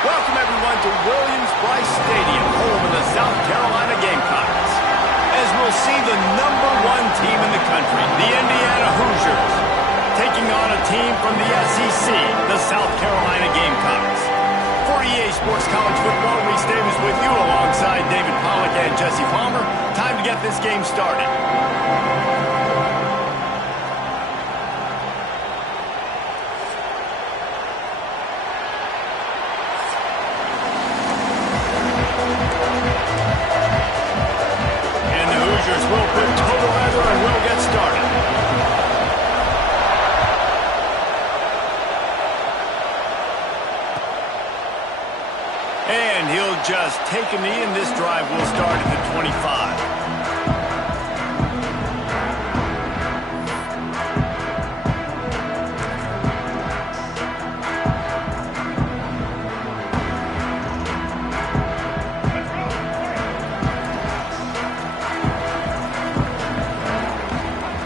Welcome everyone to Williams-Brice Stadium, home of the South Carolina Gamecocks. As we'll see the #1 team in the country, the Indiana Hoosiers, taking on a team from the SEC, the South Carolina Gamecocks. For EA Sports College Football, Reese Davis with you alongside David Pollack and Jesse Palmer. Time to get this game started. Will put total leather and we'll get started. And he'll just take a knee, and this drive will start at the 25.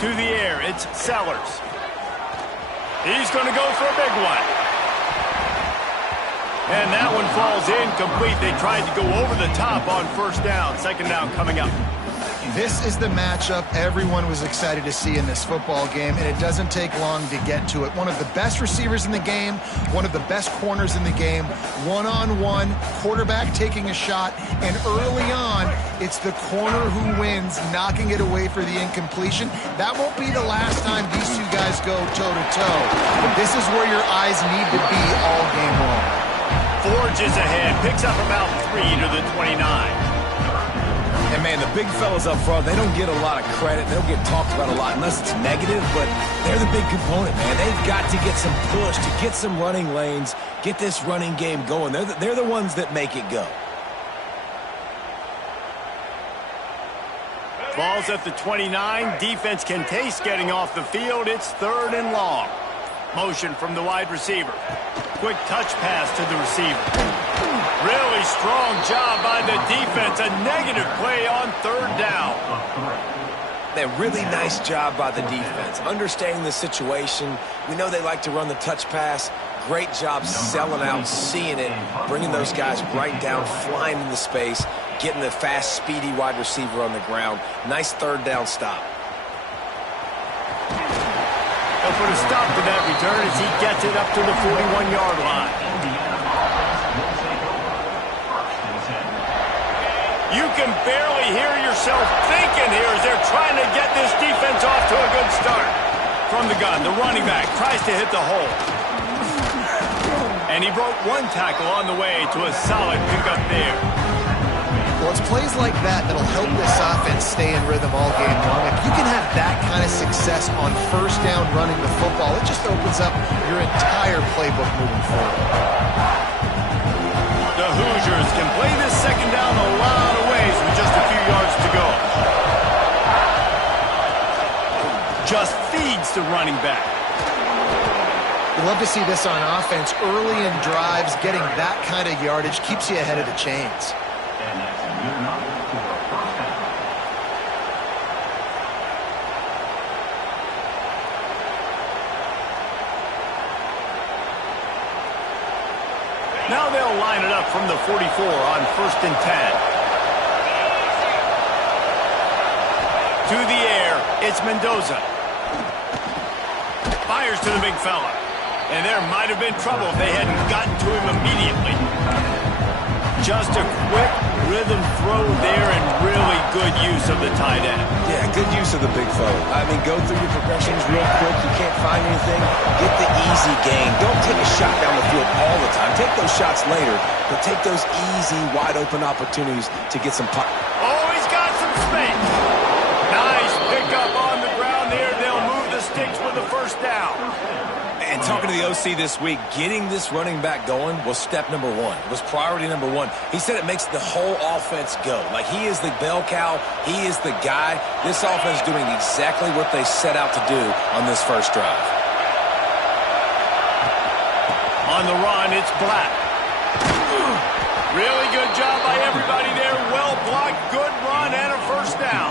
To the air, it's Sellers. He's going to go for a big one. And that one falls incomplete. They tried to go over the top on first down. Second down coming up. This is the matchup everyone was excited to see in this football game, and it doesn't take long to get to it. One of the best receivers in the game, one of the best corners in the game, one-on-one, quarterback taking a shot, and early on, it's the corner who wins, knocking it away for the incompletion. That won't be the last time these two guys go toe-to-toe, but this is where your eyes need to be all game long. Forges ahead, picks up about 3 to the 29. And, man, the big fellas up front, they don't get a lot of credit. They don't get talked about a lot unless it's negative, but they're the big component, man. They've got to get some push, to get some running lanes, get this running game going. They're the ones that make it go. Ball's at the 29. Defense can taste getting off the field. It's 3rd and long. Motion from the wide receiver. Quick touch pass to the receiver. Really strong job by the defense. A negative play on 3rd down. A really nice job by the defense. Understanding the situation. We know they like to run the touch pass. Great job selling out, seeing it, bringing those guys right down, flying into space, getting the fast, speedy wide receiver on the ground. Nice 3rd down stop. They'll put a stop to that return as he gets it up to the 41-yard line. You can barely hear yourself thinking here as they're trying to get this defense off to a good start. From the gun, the running back tries to hit the hole. And he broke one tackle on the way to a solid pickup there. Well, it's plays like that that'll help this offense stay in rhythm all game long. If you can have that kind of success on first down running the football, it just opens up your entire playbook moving forward. The Hoosiers can play this second down a lot of ways with just a few yards to go. Just feeds the running back. You love to see this on offense. Early in drives, getting that kind of yardage keeps you ahead of the chains. Now they'll line it up from the 44 on 1st and 10. To the air, it's Mendoza. Fires to the big fella. And there might have been trouble if they hadn't gotten to him immediately. Just a quick rhythm throw there and really good use of the tight end. Yeah, good use of the big fella. I mean, go through your progressions real quick. You can't find anything. Get the easy gain. Don't take a shot down the field all the time. Take those shots later, but take those easy, wide-open opportunities to get some pop. Oh, he's got some space. Nice pickup on the ground there. They'll move the sticks with the 1st down. And talking to the OC this week, getting this running back going was step number 1. It was priority number 1. He said it makes the whole offense go. Like, he is the bell cow. He is the guy. This offense is doing exactly what they set out to do on this first drive. On the run, it's Black. Really good job by everybody there. Well blocked, good run, and a 1st down.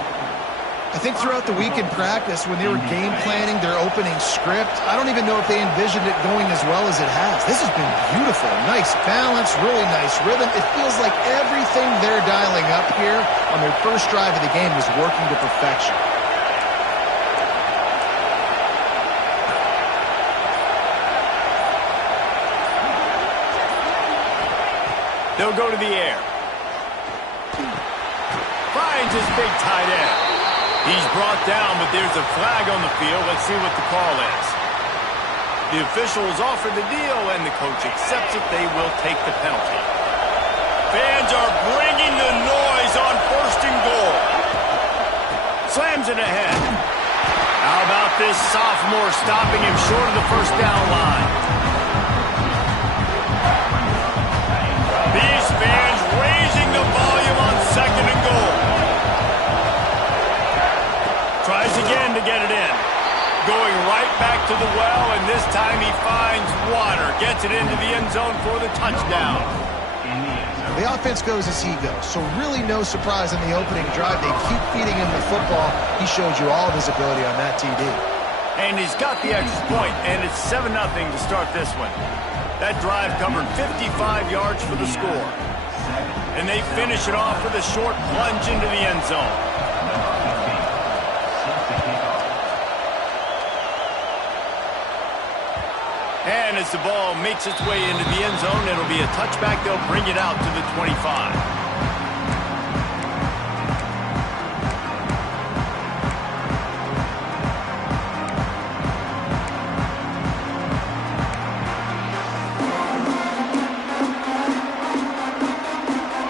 I think throughout the week in practice, when they were game planning their opening script, I don't even know if they envisioned it going as well as it has. This has been beautiful. Nice balance, really nice rhythm. It feels like everything they're dialing up here on their first drive of the game is working to perfection. They'll go to the air. Finds his big tight end. He's brought down, but there's a flag on the field. Let's see what the call is. The officials offer the deal, and the coach accepts it. They will take the penalty. Fans are bringing the noise on 1st and goal. Slams it ahead. How about this sophomore stopping him short of the first down line? These fans raising the volume on 2nd and goal. Tries again to get it in. Going right back to the well, and this time he finds water. Gets it into the end zone for the touchdown. The offense goes as he goes, so really no surprise in the opening drive. They keep feeding him the football. He showed you all of his ability on that TD. And he's got the extra point, and it's 7-0 to start this one. That drive covered 55 yards for the score. And they finish it off with a short plunge into the end zone. And as the ball makes its way into the end zone, it'll be a touchback. They'll bring it out to the 25.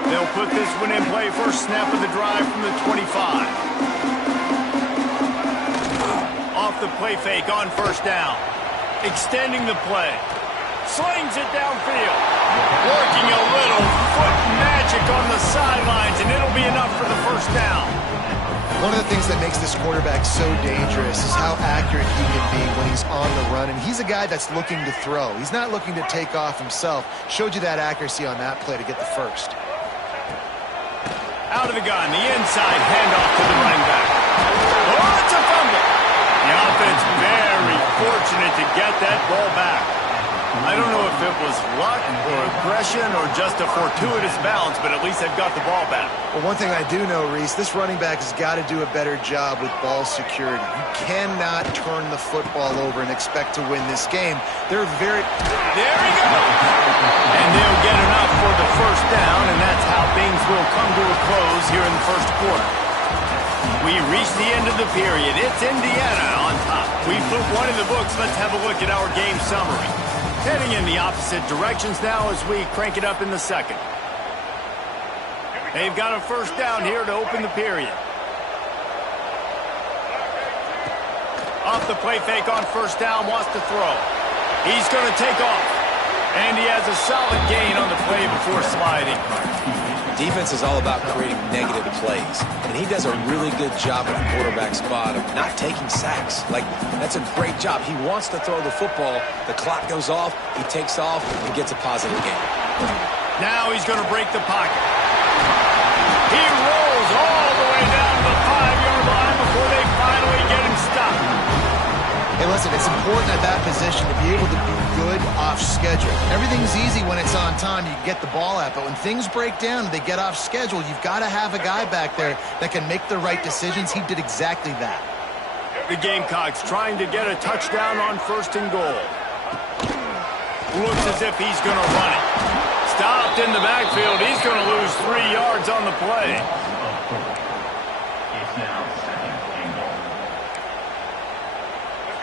They'll put this one in play. First snap of the drive from the 25. Off the play fake on 1st down. Extending the play. Slings it downfield. Working a little foot magic on the sidelines, and it'll be enough for the 1st down. One of the things that makes this quarterback so dangerous is how accurate he can be when he's on the run, and he's a guy that's looking to throw. He's not looking to take off himself. Showed you that accuracy on that play to get the first. Out of the gun, the inside handoff to the running back. Oh, it's a fumble. The offense very fortunate to get that ball back. I don't know if it was luck or aggression or just a fortuitous bounce, but at least they've got the ball back. Well, one thing I do know, Reese, this running back has got to do a better job with ball security. You cannot turn the football over and expect to win this game. They're very... There he goes! And they'll get enough for the 1st down, and that's how things will come to a close here in the 1st quarter. We reach the end of the period. It's Indiana on top. We flip one in the books. Let's have a look at our game summary. Heading in the opposite directions now as we crank it up in the 2nd. They've got a 1st down here to open the period. Off the play fake on 1st down, wants to throw. He's going to take off. And he has a solid gain on the play before sliding. Defense is all about creating negative plays, and he does a really good job at the quarterback spot of not taking sacks. Like, that's a great job. He wants to throw the football. The clock goes off, he takes off, and gets a positive gain. Now he's going to break the pocket. He rolls all the way down to the 5-yard line before they finally get him stopped. Hey, listen, it's important at that position to be able to be good off schedule. Everything's easy when it's on time. You get the ball out. But when things break down and they get off schedule, you've got to have a guy back there that can make the right decisions. He did exactly that. The Gamecocks trying to get a touchdown on 1st and goal. Looks as if he's going to run it. Stopped in the backfield. He's going to lose 3 yards on the play.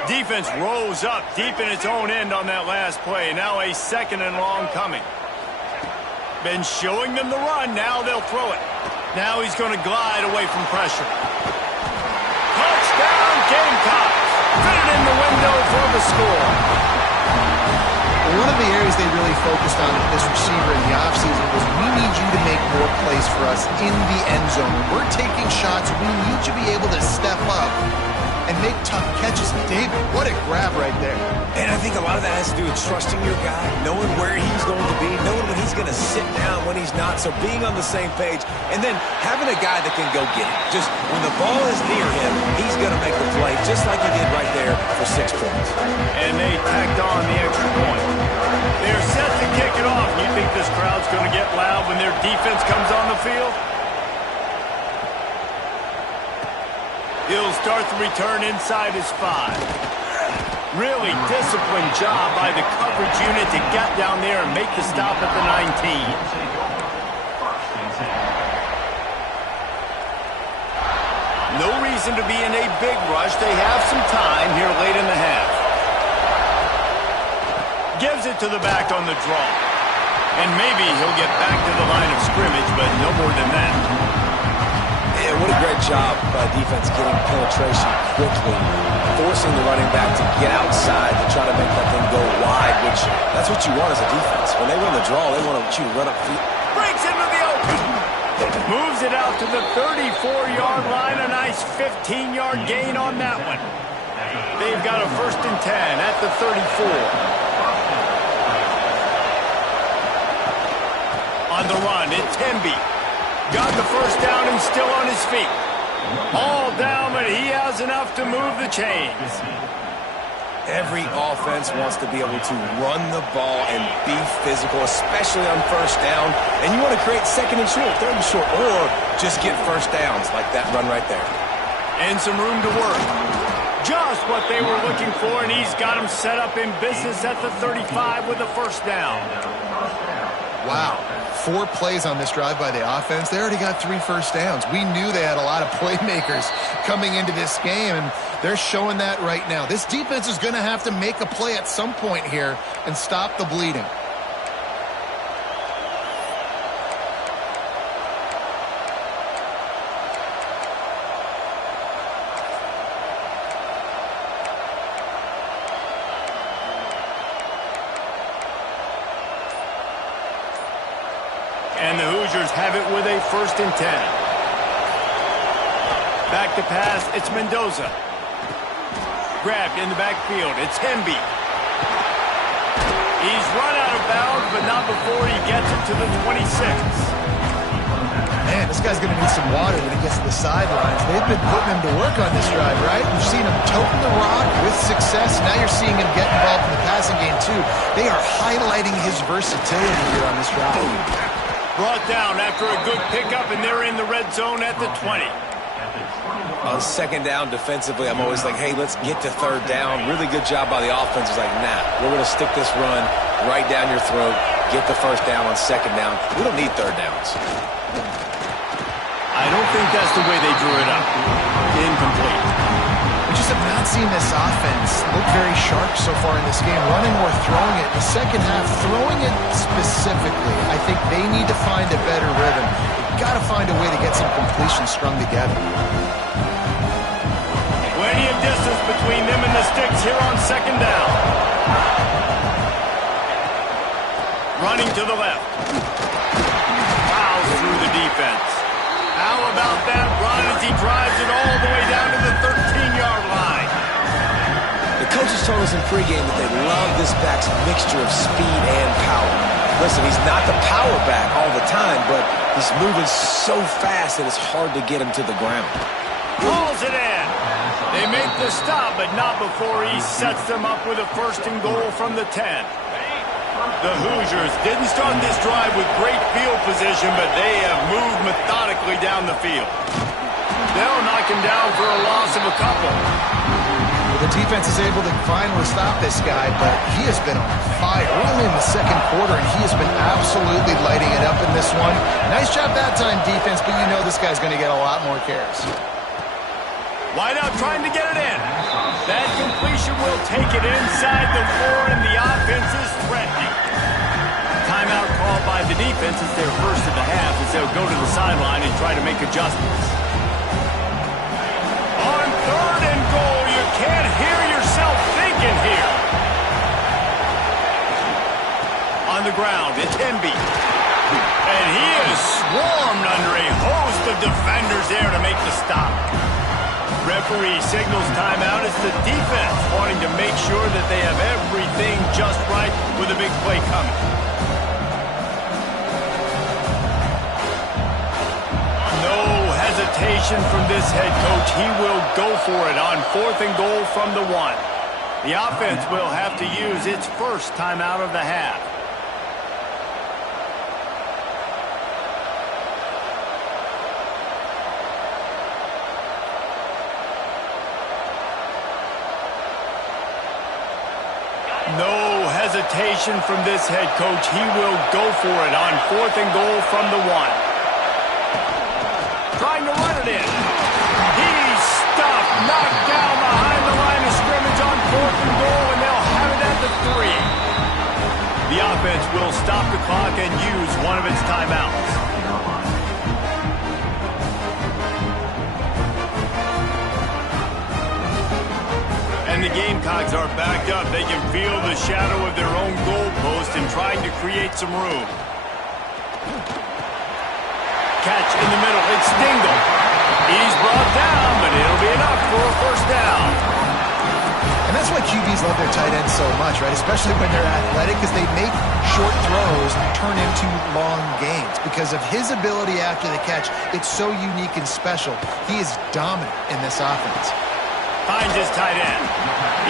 Defense rose up deep in its own end on that last play. Now a 2nd and long coming. Been showing them the run. Now they'll throw it. Now he's going to glide away from pressure. Touchdown, Gamecocks. Fit it in the window for the score. One of the areas they really focused on with this receiver in the offseason was we need you to make more plays for us in the end zone. When we're taking shots, we need you to be able to step up and make tough catches. David, what a grab right there. And I think a lot of that has to do with trusting your guy, knowing where he's going to be, knowing when he's going to sit down, when he's not. So being on the same page, and then having a guy that can go get it. Just when the ball is near him, he's going to make the play, just like he did right there for 6 points. And they tacked on the extra point. They're set to kick it off. You think this crowd's going to get loud when their defense comes on the field? He'll start the return inside his 5. Really disciplined job by the coverage unit to get down there and make the stop at the 19. No reason to be in a big rush. They have some time here late in the half. Gives it to the back on the draw. And maybe he'll get back to the line of scrimmage, but no more than that. Yeah, what a great job by defense getting penetration quickly, forcing the running back to get outside to try to make that thing go wide, which that's what you want as a defense. When they run the draw, they want you to run up field. Breaks into the open. Moves it out to the 34-yard line. A nice 15-yard gain on that one. They've got a 1st and 10 at the 34. On the run, it's Temby. Got the 1st down and still on his feet. All down, but he has enough to move the chains. Every offense wants to be able to run the ball and be physical, especially on 1st down. And you want to create 2nd and short, 3rd and short, or just get 1st downs like that run right there. And some room to work. Just what they were looking for, and he's got them set up in business at the 35 with a 1st down. Wow. 4 plays on this drive by the offense. They already got 3 first downs. We knew they had a lot of playmakers coming into this game, and they're showing that right now. This defense is going to have to make a play at some point here and stop the bleeding. And the Hoosiers have it with a 1st and 10. Back to pass, it's Mendoza. Grabbed in the backfield, it's Hemby. He's run out of bounds, but not before he gets it to the 26. Man, this guy's going to need some water when he gets to the sidelines. They've been putting him to work on this drive, right? You've seen him toting the rock with success. Now you're seeing him get involved in the passing game, too. They are highlighting his versatility here on this drive. Brought down after a good pickup, and they're in the red zone at the 20. On 2nd down defensively, I'm always like, hey, let's get to 3rd down. Really good job by the offense. It's like, nah, we're going to stick this run right down your throat, get the 1st down on 2nd down. We don't need 3rd downs. I don't think that's the way they drew it up. Incomplete. We just have not seen this offense look very sharp so far in this game, running or throwing it. The second half, throwing it specifically, I think they need to find a better rhythm. They've got to find a way to get some completions strung together. Plenty of distance between them and the sticks here on 2nd down. Running to the left. Fouls through the defense. How about that run as he drives it all the way down to the 13-yard line? The coaches told us in pregame that they love this back's mixture of speed and power. Listen, he's not the power back all the time, but he's moving so fast that it's hard to get him to the ground. Pulls it in. They make the stop, but not before he sets them up with a 1st and goal from the 10. The Hoosiers didn't start this drive with great field position, but they have moved methodically down the field. They'll knock him down for a loss of a couple. Well, the defense is able to finally stop this guy, but he has been on fire. We're only in the 2nd quarter, and he has been absolutely lighting it up in this one. Nice job that time, defense, but you know this guy's going to get a lot more carries. Wideout trying to get it in. That completion will take it inside the 4, and the offense is threatening. Timeout called by the defense. It's their 1st of the half as they'll go to the sideline and try to make adjustments. On 3rd and goal, you can't hear yourself thinking here. On the ground, it's Hemby. And he is swarmed under a host of defenders there to make the stop. Referee signals timeout. It's the defense wanting to make sure that they have everything just right with a big play coming. No hesitation from this head coach. He will go for it on 4th and goal from the 1. The offense will have to use its first timeout of the half. No hesitation from this head coach. He will go for it on 4th and goal from the 1. Trying to run it in. He's stopped, knocked down behind the line of scrimmage on 4th and goal, and they'll have it at the 3. The offense will stop the clock and use one of its timeouts. And the Gamecocks are backed up. They can feel the shadow of their own goalpost and trying to create some room. Catch in the middle. It's Dingle. He's brought down, but it'll be enough for a first down. And that's why QBs love their tight ends so much, right? Especially when they're athletic, because they make short throws turn into long gains. Because of his ability after the catch, it's so unique and special. He is dominant in this offense. Finds his tight end.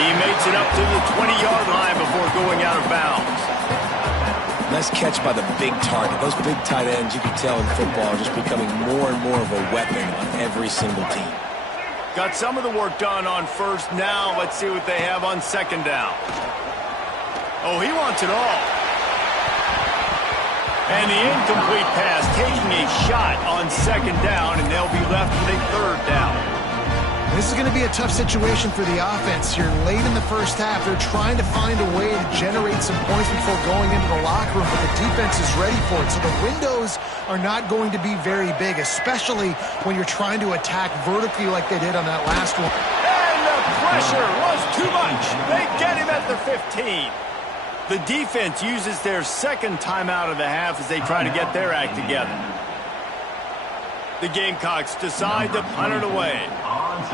He makes it up to the 20-yard line before going out of bounds. Nice catch by the big target. Those big tight ends, you can tell in football, are just becoming more and more of a weapon on every single team. Got some of the work done on first. Now let's see what they have on 2nd down. Oh, he wants it all. And the incomplete pass, taking a shot on 2nd down, and they'll be left with a 3rd down. This is going to be a tough situation for the offense here. Late in the first half, they're trying to find a way to generate some points before going into the locker room, but the defense is ready for it. So the windows are not going to be very big, especially when you're trying to attack vertically like they did on that last one. And the pressure was too much. They get him at the 15. The defense uses their 2nd timeout of the half as they try to get their act together. The Gamecocks decide to punt it away.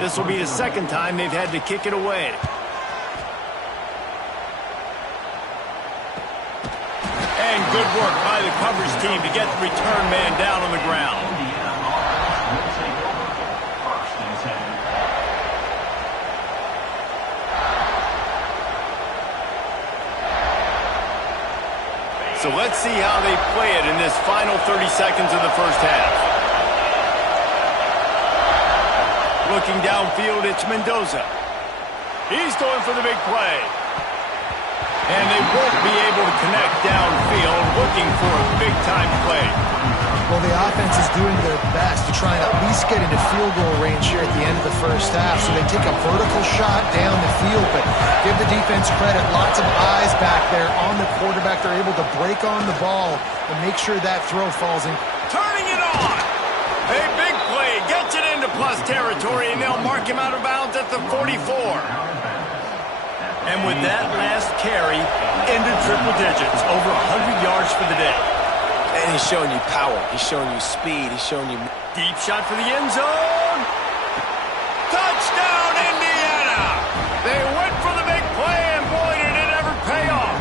This will be the 2nd time they've had to kick it away. And good work by the coverage team to get the return man down on the ground. So let's see how they play it in this final 30 seconds of the first half. Looking downfield, it's Mendoza. He's going for the big play. And they won't be able to connect downfield, looking for a big-time play. Well, the offense is doing their best to try and at least get into field goal range here at the end of the first half. So they take a vertical shot down the field, but give the defense credit. Lots of eyes back there on the quarterback. They're able to break on the ball and make sure that throw falls in. Turning it on. A big play gets it into plus territory, and they'll mark him out of bounds at the 44. And with that last carry into triple digits, over 100 yards for the day. And he's showing you power. He's showing you speed. He's showing you... Deep shot for the end zone. Touchdown, Indiana! They went for the big play, and boy, did it ever pay off.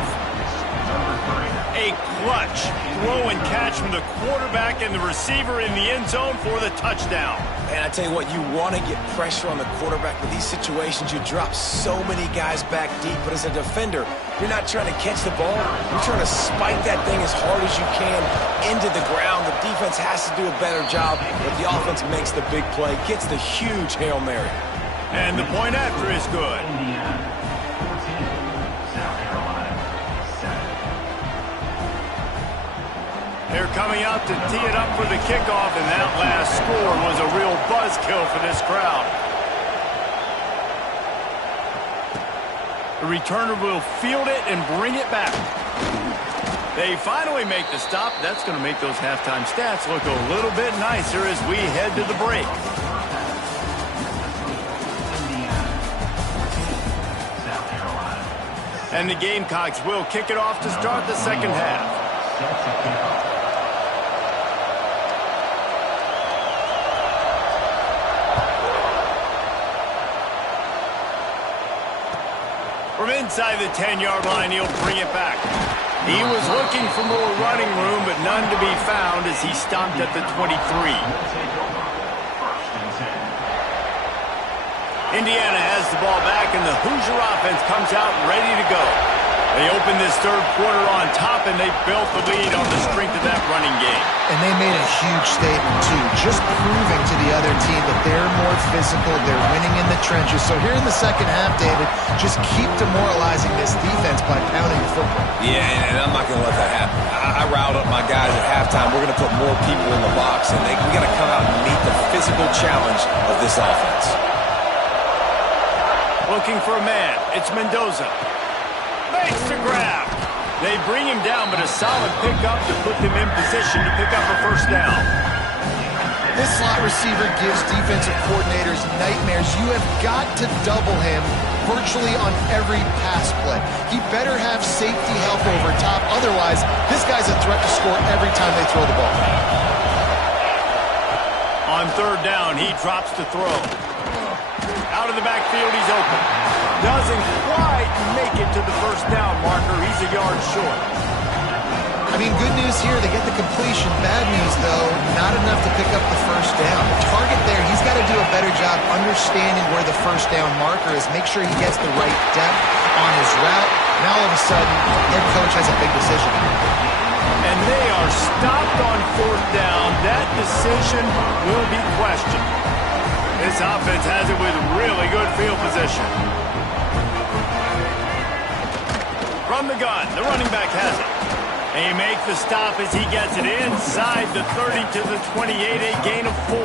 A clutch throw and catch from the quarterback and the receiver in the end zone for the touchdown. And I tell you what, you want to get pressure on the quarterback. With these situations, you drop so many guys back deep. But as a defender, you're not trying to catch the ball. You're trying to spike that thing as hard as you can into the ground. The defense has to do a better job, but the offense makes the big play, gets the huge Hail Mary. And the point after is good. They're coming out to tee it up for the kickoff, and that last score was a real buzzkill for this crowd. The returner will field it and bring it back. They finally make the stop. That's going to make those halftime stats look a little bit nicer as we head to the break. And the Gamecocks will kick it off to start the second half. From inside the 10-yard line, he'll bring it back. He was looking for more running room, but none to be found as he stopped at the 23. Indiana has the ball back, and the Hoosier offense comes out ready to go. They opened this third quarter on top, and they built the lead on the strength of that running game. And they made a huge statement, too, just proving to the other team that they're more physical, they're winning in the trenches. So here in the second half, David, just keep demoralizing this defense by pounding the football. Yeah, and I'm not going to let that happen. I riled up my guys at halftime. We're going to put more people in the box, and we got to come out and meet the physical challenge of this offense. Looking for a man. It's Mendoza. Makes the grab. They bring him down, but a solid pickup to put them in position to pick up a first down. This slot receiver gives defensive coordinators nightmares. You have got to double him virtually on every pass play. He better have safety help over top. Otherwise, this guy's a threat to score every time they throw the ball. On third down, he drops to throw. Out of the backfield, he's open. Doesn't quite make it to the first down marker. He's a yard short. I mean, good news here, they get the completion. Bad news, though, not enough to pick up the first down. The target there, he's got to do a better job understanding where the first down marker is. Make sure he gets the right depth on his route. Now, all of a sudden, head coach has a big decision. And they are stopped on fourth down. That decision will be questioned. This offense has it with really good field position. From the gun, the running back has it. They make the stop as he gets it inside the 30 to the 28, a gain of 4.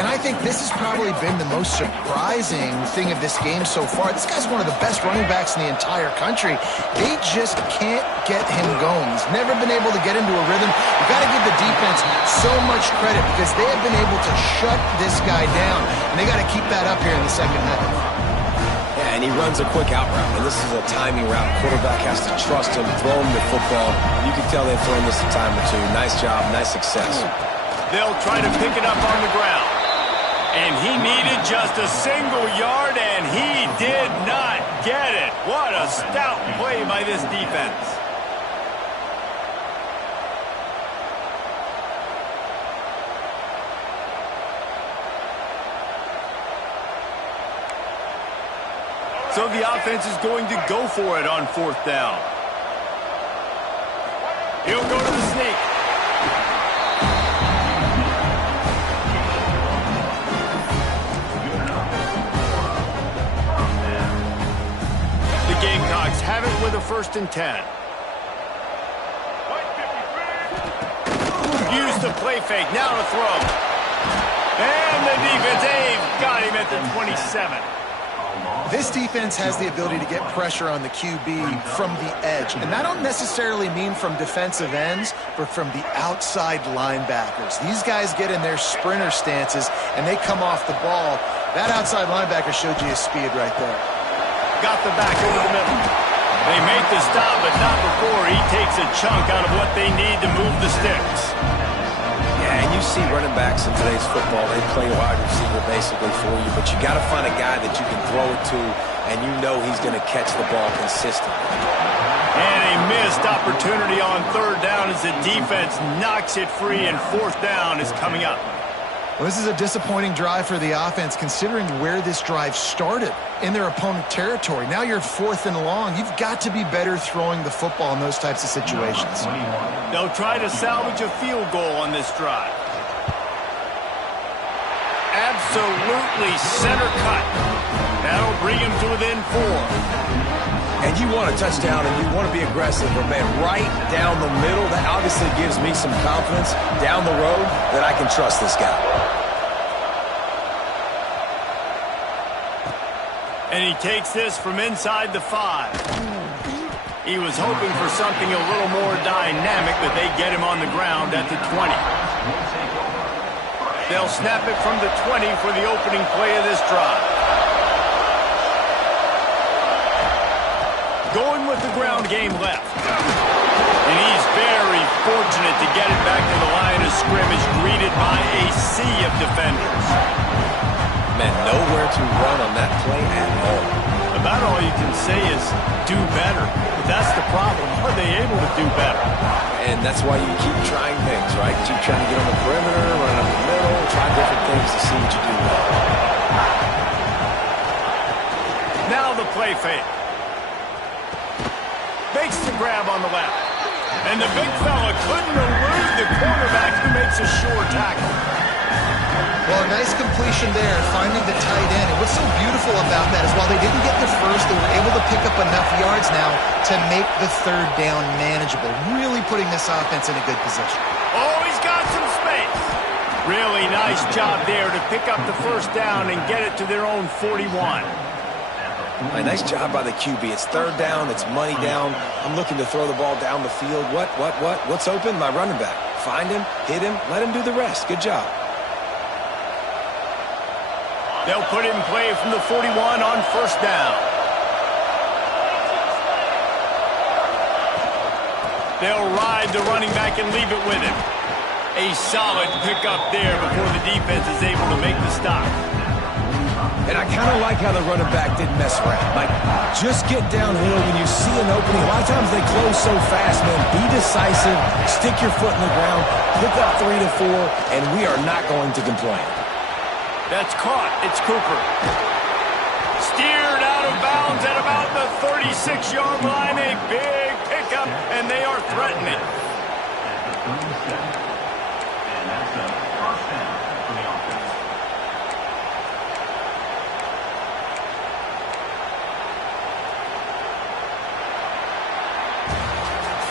And I think this has probably been the most surprising thing of this game so far. This guy's one of the best running backs in the entire country. They just can't get him going. He's never been able to get into a rhythm. You've got to give the defense so much credit because they have been able to shut this guy down. And they got to keep that up here in the second half. Yeah, and he runs a quick out route, and this is a timing route. Quarterback has to trust him, throw him the football. You can tell they've thrown this a time or two. Nice job, nice success. They'll try to pick it up on the ground. And he needed just a single yard, and he did not get it. What a stout play by this defense. So the offense is going to go for it on fourth down. He'll go to the sneak. Gamecocks have it with a 1st and 10. Use the play fake, now to throw. And the defense, they've got him at the 27. This defense has the ability to get pressure on the QB from the edge. And that don't necessarily mean from defensive ends, but from the outside linebackers. These guys get in their sprinter stances, and they come off the ball. That outside linebacker showed you his speed right there. Got the back over the middle. They make the stop, but not before he takes a chunk out of what they need to move the sticks. Yeah, and you see running backs in today's football, they play wide receiver basically for you, but you got to find a guy that you can throw it to, and you know he's going to catch the ball consistently. And a missed opportunity on third down as the defense knocks it free, and fourth down is coming up. Well, this is a disappointing drive for the offense, considering where this drive started, in their opponent territory. Now you're 4th and long. You've got to be better throwing the football in those types of situations. They'll try to salvage a field goal on this drive. Absolutely center cut. That'll bring him to within 4. And you want a touchdown and you want to be aggressive, but man, right down the middle, that obviously gives me some confidence down the road that I can trust this guy. And he takes this from inside the 5. He was hoping for something a little more dynamic, but they get him on the ground at the 20. They'll snap it from the 20 for the opening play of this drive. Going with the ground game left. And he's very fortunate to get it back to the line of scrimmage, greeted by a sea of defenders. Man, nowhere to run on that play at all. About all you can say is do better. But that's the problem. Are they able to do better? And that's why you keep trying things, right? Keep trying to get on the perimeter, run up the middle, try different things to see what you do well. Now the play fake. Makes the grab on the left. And the big fella couldn't elude the cornerback who makes a sure tackle. Well, a nice completion there, finding the tight end. And what's so beautiful about that is while they didn't get the first, they were able to pick up enough yards now to make the third down manageable, really putting this offense in a good position. Oh, he's got some space. Really nice job there to pick up the first down and get it to their own 41. A nice job by the QB. It's third down. It's money down. I'm looking to throw the ball down the field. What's open? My running back. Find him, hit him, let him do the rest. Good job. They'll put it in play from the 41 on first down. They'll ride the running back and leave it with him. A solid pickup there before the defense is able to make the stop. And I kind of like how the running back didn't mess around. Like, just get downhill when you see an opening. A lot of times they close so fast, man. Be decisive, stick your foot in the ground, pick up 3 to 4, and we are not going to complain. That's caught. It's Cooper. Steered out of bounds at about the 36-yard line. A big pickup, and they are threatening.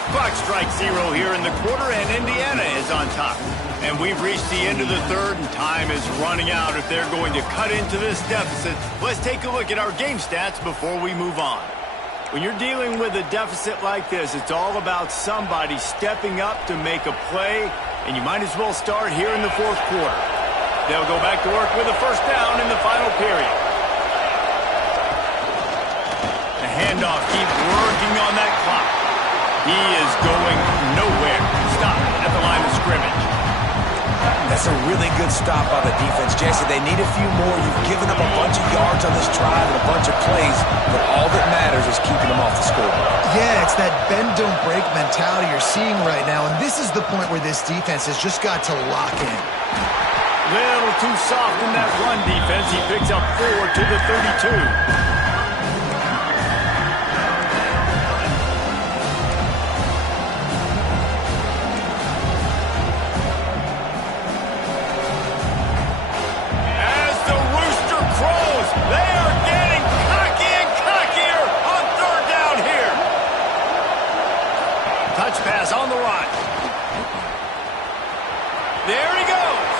Clock strikes 0 here in the quarter, and Indiana is on top. And we've reached the end of the third, and time is running out if they're going to cut into this deficit. Let's take a look at our game stats before we move on. When you're dealing with a deficit like this, it's all about somebody stepping up to make a play, and you might as well start here in the fourth quarter. They'll go back to work with a first down in the final period. The handoff keeps working on that clock. He is going nowhere. Stop at the line of scrimmage. That's a really good stop by the defense. Jesse, they need a few more. You've given up a bunch of yards on this drive and a bunch of plays, but all that matters is keeping them off the scoreboard. Yeah, it's that bend, don't break mentality you're seeing right now, and this is the point where this defense has just got to lock in. Little too soft in that run defense. He picks up 4 to the 32. Pass on the run. There he goes.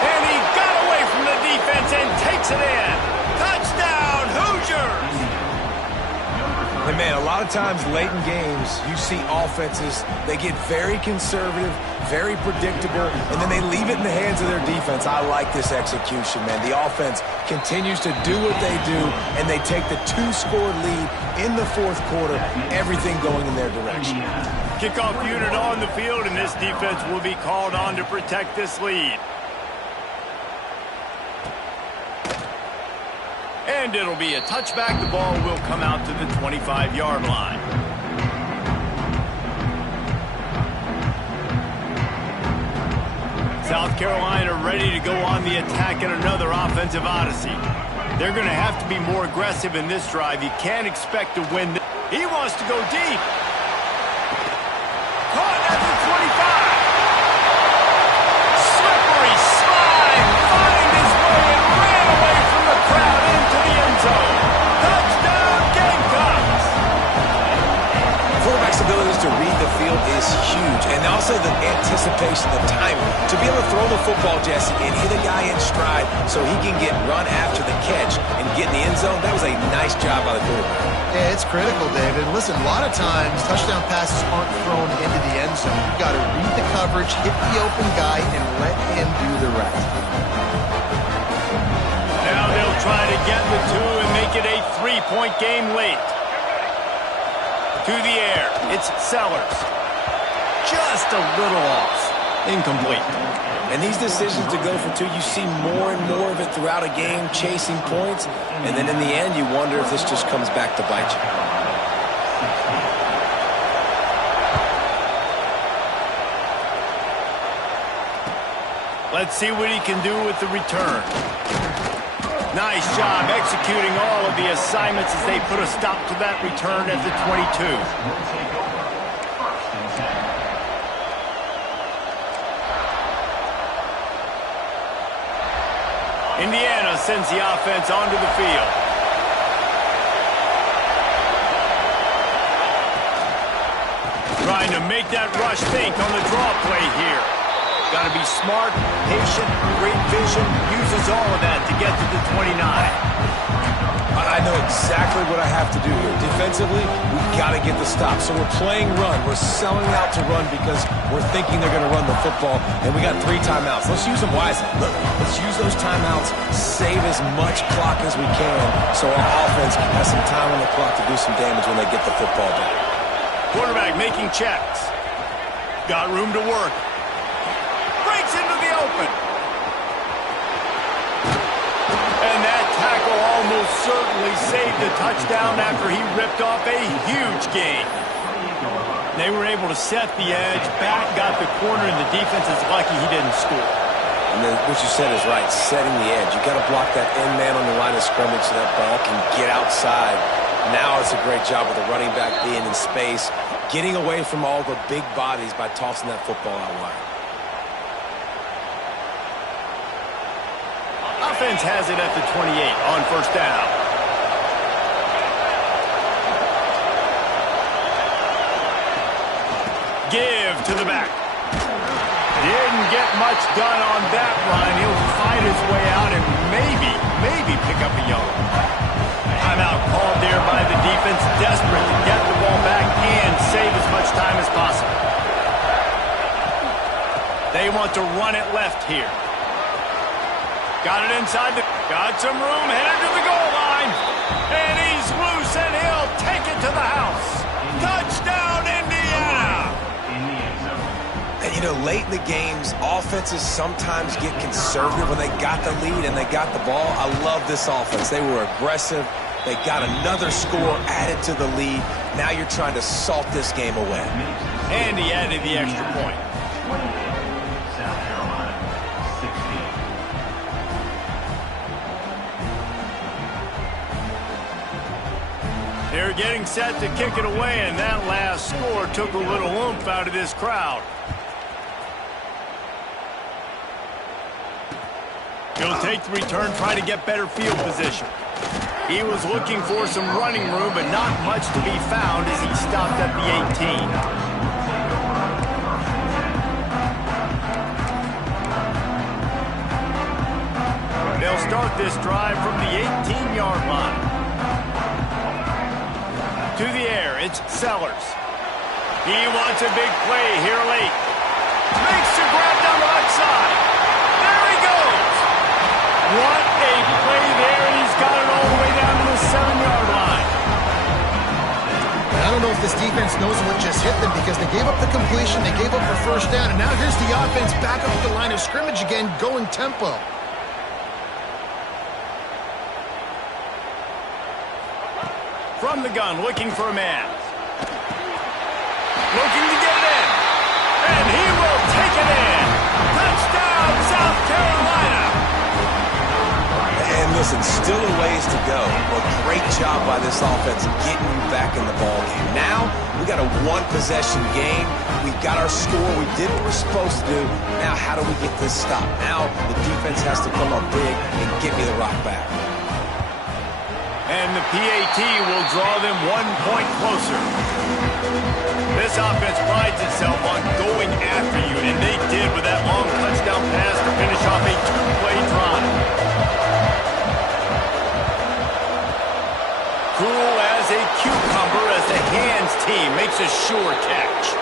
And he got away from the defense and takes it in. Touchdown, Hoosiers. And man, a lot of times late in games, you see offenses, they get very conservative, very predictable, and then they leave it in the hands of their defense. I like this execution, man. The offense continues to do what they do, and they take the 2-score lead in the fourth quarter, everything going in their direction. Kickoff unit on the field, and this defense will be called on to protect this lead. And it'll be a touchback. The ball will come out to the 25-yard line. South Carolina ready to go on the attack in another offensive odyssey. They're going to have to be more aggressive in this drive. You can't expect to win. He wants to go deep. Caught at the 25. Slippery slide. Find his way and ran away from the crowd into the end zone. Touchdown, Gamecocks. Quarterback's abilities to read the field is huge, and also the anticipation, the timing. To be able to throw the football, Jesse, and hit a guy in stride so he can get run after the catch and get in the end zone, that was a nice job by the quarterback. Yeah, it's critical, David. Listen, a lot of times touchdown passes aren't thrown into the end zone. You've got to read the coverage, hit the open guy, and let him do the rest. Now they'll try to get the 2 and make it a 3-point game late. To the air, it's Sellers. Just a little off. Incomplete. And these decisions to go for two, you see more and more of it throughout a game, chasing points. And then in the end, you wonder if this just comes back to bite you. Let's see what he can do with the return. Nice job executing all of the assignments as they put a stop to that return at the 22. Indiana sends the offense onto the field. Trying to make that rush think on the draw play here. Got to be smart, patient, great vision, uses all of that to get to the 29. I know exactly what I have to do here. Defensively, we've got to get the stop. So we're playing run. We're selling out to run because we're thinking they're going to run the football, and we got 3 timeouts. Let's use them wisely. Look, let's use those timeouts, save as much clock as we can so our offense has some time on the clock to do some damage when they get the football back. Quarterback making checks. Got room to work. Breaks into the open. And that tackle almost certainly saved the touchdown after he ripped off a huge gain. They were able to set the edge, back got the corner, and the defense is lucky he didn't score. And then what you said is right, setting the edge. You got to block that end man on the line of scrimmage so that ball can get outside. Now it's a great job with the running back being in space, getting away from all the big bodies by tossing that football out wide. Offense has it at the 28 on first down. Give to the back. Didn't get much done on that run. He'll fight his way out and maybe pick up a yard. Timeout called there by the defense, desperate to get the ball back and save as much time as possible. They want to run it left here. Got it inside. Got some room, headed to the goal line. And he's loose, and he'll take it to the house. Touchdown, Indiana! And, you know, late in the games, offenses sometimes get conservative when they got the lead and they got the ball. I love this offense. They were aggressive. They got another score added to the lead. Now you're trying to salt this game away. And he added the extra point. They're getting set to kick it away, and that last score took a little oomph out of this crowd. He'll take the return, try to get better field position. He was looking for some running room, but not much to be found as he stopped at the 18. They'll start this drive from the 18-yard line. To the air, it's Sellers. He wants a big play here late. Makes the grab down the left side. There he goes. What a play there, and he's got it all the way down to the 7-yard line. I don't know if this defense knows what just hit them because they gave up the completion, they gave up the first down, and now here's the offense back up to the line of scrimmage again, going tempo. From the gun, looking for a man. Looking to get it in. And he will take it in. Touchdown, South Carolina. And listen, still a ways to go, but great job by this offense getting you back in the ballgame. Now, we got a one-possession game. We got our score. We did what we're supposed to do. Now, how do we get this stop? Now, the defense has to come up big and get me the rock back. And the PAT will draw them 1 point closer. This offense prides itself on going after you, and they did with that long touchdown pass to finish off a 2-play drive. Cool as a cucumber as the hands team makes a sure catch.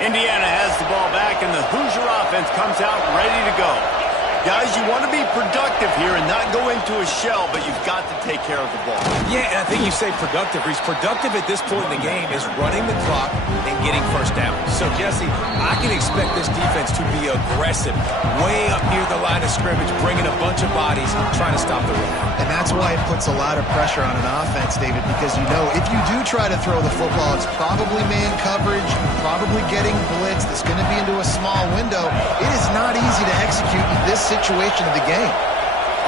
Indiana has the ball back, and the Hoosier offense comes out ready to go. Guys, you want to be productive here and not go into a shell, but you've got to take care of the ball. Yeah, and I think you say productive. He's productive at this point in the game is running the clock and getting first down. So, Jesse, I can expect this defense to be aggressive, way up near the line of scrimmage, bringing a bunch of bodies, trying to stop the run. And that's why it puts a lot of pressure on an offense, David, because you know if you do try to throw the football, it's probably man coverage, probably getting blitzed. It's going to be into a small window. It is not easy to execute in this situation of the game.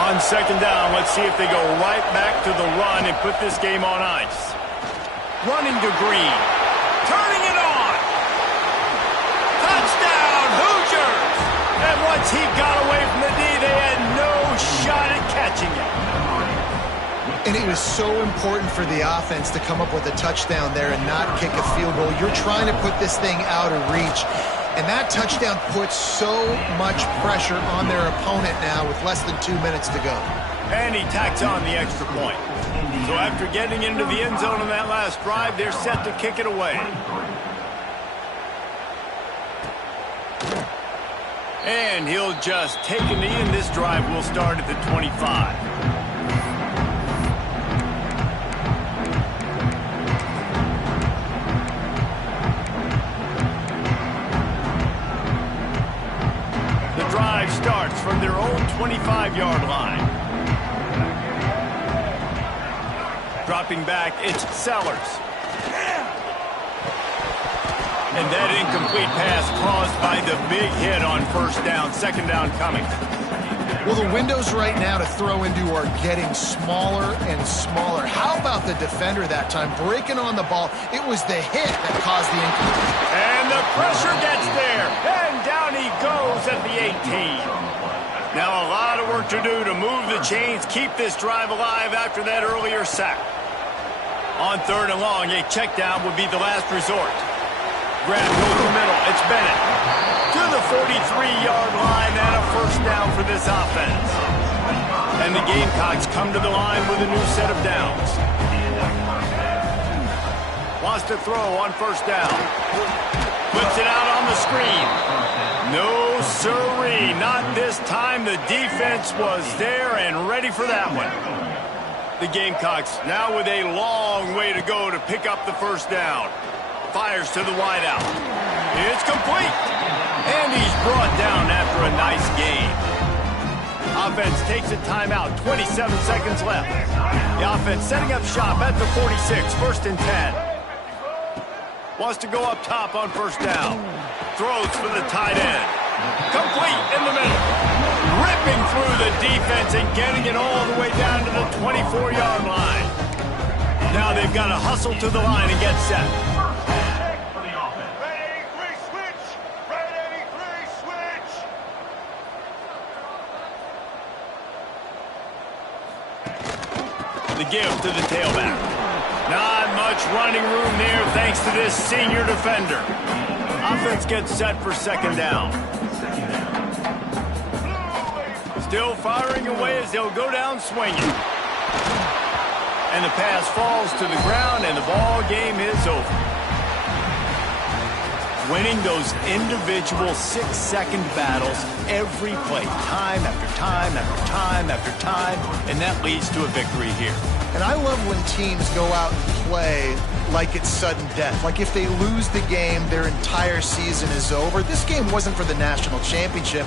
On second down, let's see if they go right back to the run and put this game on ice. Running to Green. Turning it on. Touchdown, Hoosiers! And once he got away from the D, they had no shot at catching it. And it was so important for the offense to come up with a touchdown there and not kick a field goal. You're trying to put this thing out of reach. And that touchdown puts so much pressure on their opponent now with less than 2 minutes to go. And he tacks on the extra point. So after getting into the end zone on that last drive, they're set to kick it away. And he'll just take a knee, and this drive will start at the 25. Starts from their own 25-yard line. Dropping back, it's Sellers. And that incomplete pass caused by the big hit on first down. Second down coming. Well, the windows right now to throw into are getting smaller and smaller. How about the defender that time breaking on the ball? It was the hit that caused the incomplete. And the pressure gets there. And down he goes at the 18. Now a lot of work to do to move the chains, keep this drive alive after that earlier sack. On third and long, a check down would be the last resort. Grab goes the middle. It's Bennett. To the 43-yard line and a first down for this offense. And the Gamecocks come to the line with a new set of downs. Wants to throw on first down. Puts it out on the screen. No sirree, not this time. The defense was there and ready for that one. The Gamecocks now with a long way to go to pick up the first down. Fires to the wideout. It's complete. And he's brought down after a nice gain. Offense takes a timeout, 27 seconds left. The offense setting up shop at the 46, first and 10. Wants to go up top on first down. Throws for the tight end. Complete in the middle. Ripping through the defense and getting it all the way down to the 24-yard line. Now they've got to hustle to the line and get set. The give to the tailback. Not much running room there thanks to this senior defender. Offense gets set for second down. Still firing away as they'll go down swinging. And the pass falls to the ground and the ball game is over. Winning those individual 6-second battles every play, time after time after time after time, and that leads to a victory here. And I love when teams go out and play like it's sudden death. Like if they lose the game, their entire season is over. This game wasn't for the national championship.